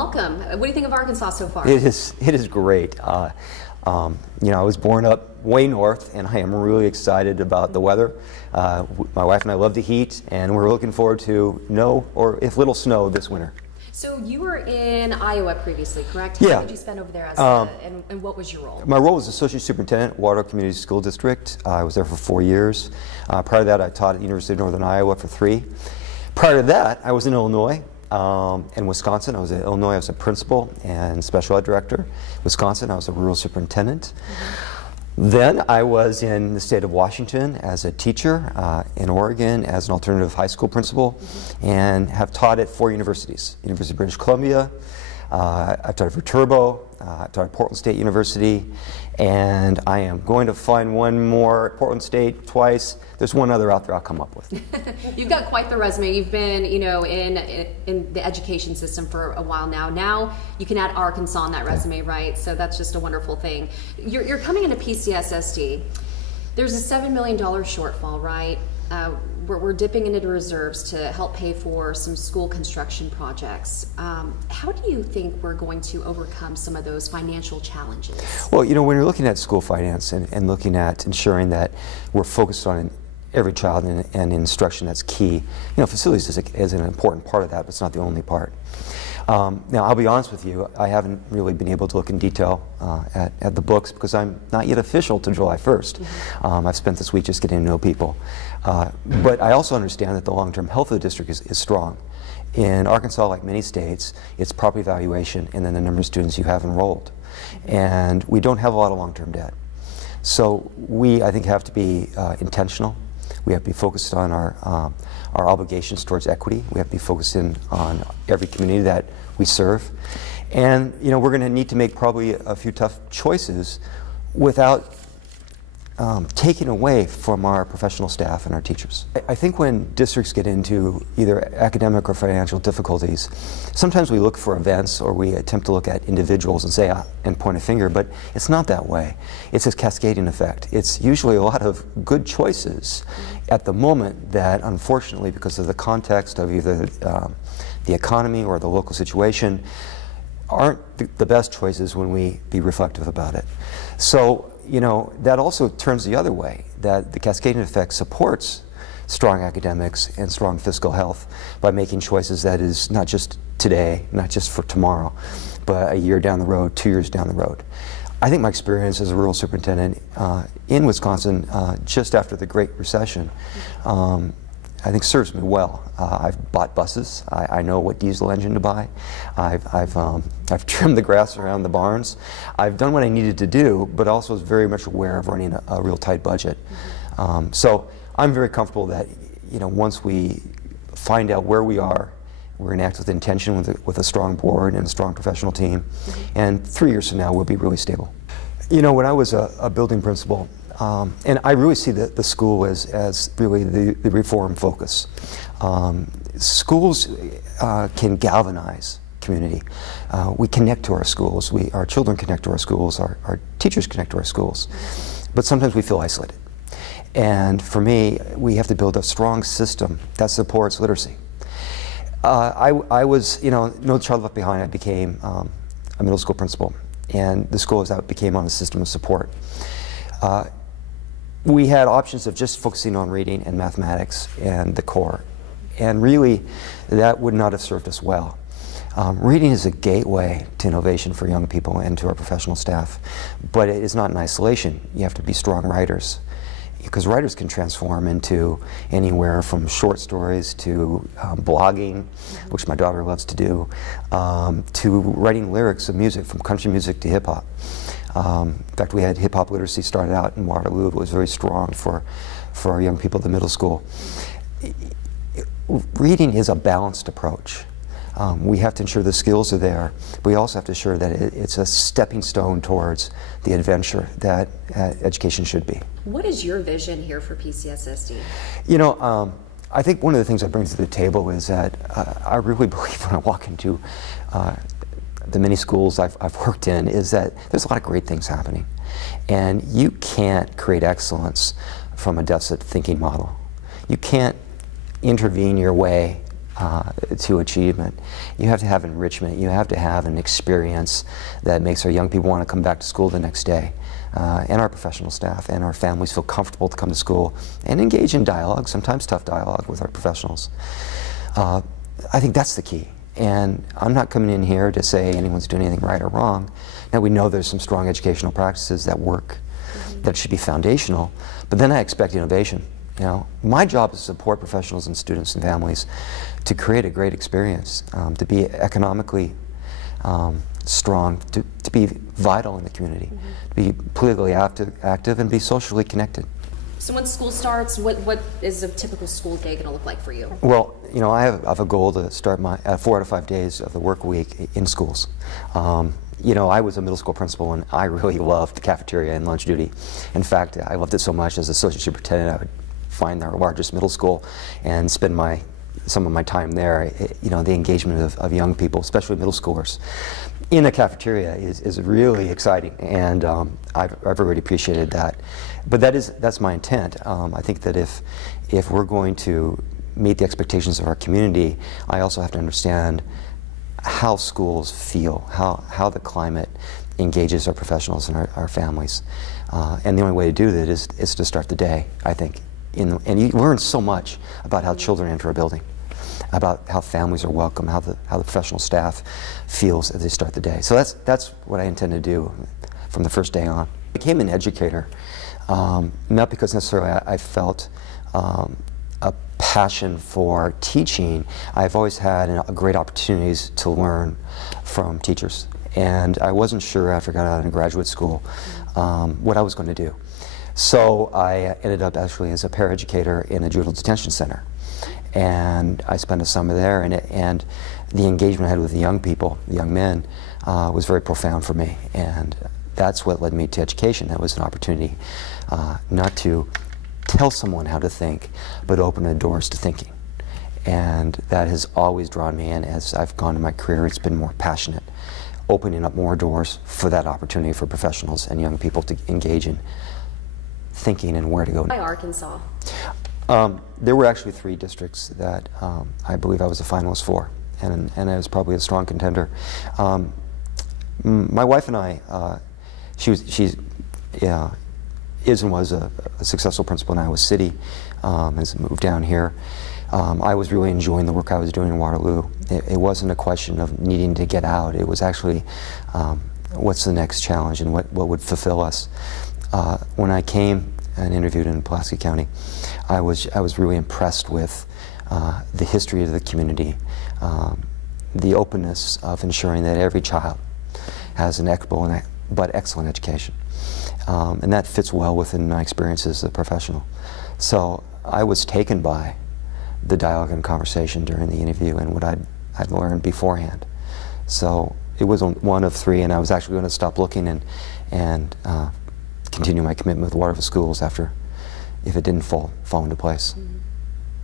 Welcome. What do you think of Arkansas so far? It is great. You know, I was born up way north, and I am really excited about the weather. My wife and I love the heat, and we're looking forward to no or if little snow this winter. So you were in Iowa previously, correct? Yeah. How did you spend over there as and what was your role? My role was Associate Superintendent, Waterloo Community School District. I was there for 4 years. Prior to that, I taught at the University of Northern Iowa for 3. Prior to that, I was in Illinois and Wisconsin. I was at Illinois, I was a principal and special ed director. Wisconsin, I was a rural superintendent. Then I was in the state of Washington as a teacher, in Oregon as an alternative high school principal, and have taught at 4 universities. University of British Columbia, I've taught at Viterbo, I've taught at Portland State University, and I am going to find one more at Portland State twice. There's one other out there I'll come up with. You've got quite the resume. You've been, you know, in the education system for a while now. Now you can add Arkansas on that resume, right? So that's just a wonderful thing. You're coming into PCSSD. There's a $7 million shortfall, right? We're dipping into the reserves to help pay for some school construction projects. How do you think we're going to overcome some of those financial challenges? Well, you know, when you're looking at school finance and looking at ensuring that we're focused on every child and instruction, that's key. You know, facilities is an important part of that, but it's not the only part. Now, I'll be honest with you, I haven't really been able to look in detail at the books because I'm not yet official till July 1st. I've spent this week just getting to know people. But I also understand that the long-term health of the district is strong. In Arkansas, like many states, it's property valuation and then the number of students you have enrolled. And we don't have a lot of long-term debt. So we, I think, have to be intentional. We have to be focused on our obligations towards equity. We have to be focused on every community that we serve. And, you know, we're going to need to make probably a few tough choices without taking away from our professional staff and our teachers. I think when districts get into either academic or financial difficulties, sometimes we look for events or we attempt to look at individuals and say, and point a finger, but it's not that way. It's a cascading effect. It's usually a lot of good choices at the moment that, unfortunately, because of the context of either the economy or the local situation, aren't the best choices when we be reflective about it. So, you know, that also turns the other way, that the cascading effect supports strong academics and strong fiscal health by making choices that is not just today, not just for tomorrow, but a year down the road, 2 years down the road. I think my experience as a rural superintendent in Wisconsin just after the Great Recession I think serves me well. I've bought buses. I know what diesel engine to buy. I've trimmed the grass around the barns. I've done what I needed to do, but also was very much aware of running a real tight budget. So I'm very comfortable that, you know, once we find out where we are, we're going to act with intention with a strong board and a strong professional team. And 3 years from now, we'll be really stable. You know, when I was a building principal, and I really see the school as really the reform focus. Schools can galvanize community. We connect to our schools. Our children connect to our schools. Our teachers connect to our schools. But sometimes we feel isolated. And for me, we have to build a strong system that supports literacy. I was, you know, no child left behind. I became a middle school principal. And the school as I became on a system of support. We had options of just focusing on reading and mathematics and the core. And really, that would not have served us well. Reading is a gateway to innovation for young people and to our professional staff. But it is not in isolation. You have to be strong writers. Because writers can transform into anywhere from short stories to blogging, which my daughter loves to do, to writing lyrics of music, from country music to hip-hop. In fact, we had hip-hop literacy started out in Waterloo. It was very strong for our young people at the middle school. Reading is a balanced approach. We have to ensure the skills are there, but we also have to ensure that it's a stepping stone towards the adventure that education should be. What is your vision here for PCSSD? You know, I think one of the things I bring to the table is that I really believe when I walk into the many schools I've worked in is that there's a lot of great things happening. And you can't create excellence from a deficit thinking model. You can't intervene your way to achievement. You have to have enrichment. You have to have an experience that makes our young people want to come back to school the next day. And our professional staff and our families feel comfortable to come to school and engage in dialogue, sometimes tough dialogue with our professionals. I think that's the key. And I'm not coming in here to say anyone's doing anything right or wrong. Now, we know there's some strong educational practices that work, that should be foundational, but then I expect innovation. You know, my job is to support professionals and students and families to create a great experience, to be economically strong, to be vital in the community, to be politically active and be socially connected. So when school starts, what is a typical school day going to look like for you? Well, you know, I have a goal to start my 4 out of 5 days of the work week in schools. You know, I was a middle school principal and I really loved the cafeteria and lunch duty. In fact, I loved it so much as associate superintendent, I would find our largest middle school and spend some of my time there. You know, the engagement of young people, especially middle schoolers, in the cafeteria is really exciting, and I've already appreciated that. But that's my intent. I think that if we're going to meet the expectations of our community, I also have to understand how schools feel, how the climate engages our professionals and our families. And the only way to do that is to start the day, I think. And you learn so much about how children enter a building, about how families are welcome, how the professional staff feels as they start the day. So that's what I intend to do from the first day on. I became an educator, not because necessarily I felt a passion for teaching. I've always had great opportunities to learn from teachers. And I wasn't sure after I got out of graduate school what I was going to do. So I ended up actually as a paraeducator in a juvenile detention center. And I spent a summer there, and the engagement I had with the young people, the young men, was very profound for me. And that's what led me to education. That was an opportunity not to tell someone how to think, but open the doors to thinking. And that has always drawn me in. As I've gone in my career, it's been more passionate, opening up more doors for that opportunity for professionals and young people to engage in thinking and where to go. By Arkansas. There were actually 3 districts that I believe I was a finalist for, and I was probably a strong contender. My wife and I, she is and was a successful principal in Iowa City, has moved down here. I was really enjoying the work I was doing in Waterloo. It wasn't a question of needing to get out. It was actually what's the next challenge and what would fulfill us. When I came and interviewed in Pulaski County, I was really impressed with the history of the community, the openness of ensuring that every child has an equitable but excellent education. And that fits well within my experience as a professional. So I was taken by the dialogue and conversation during the interview and what I'd learned beforehand. So it was one of 3, and I was actually going to stop looking and continue my commitment with Waterville Schools if it didn't fall into place.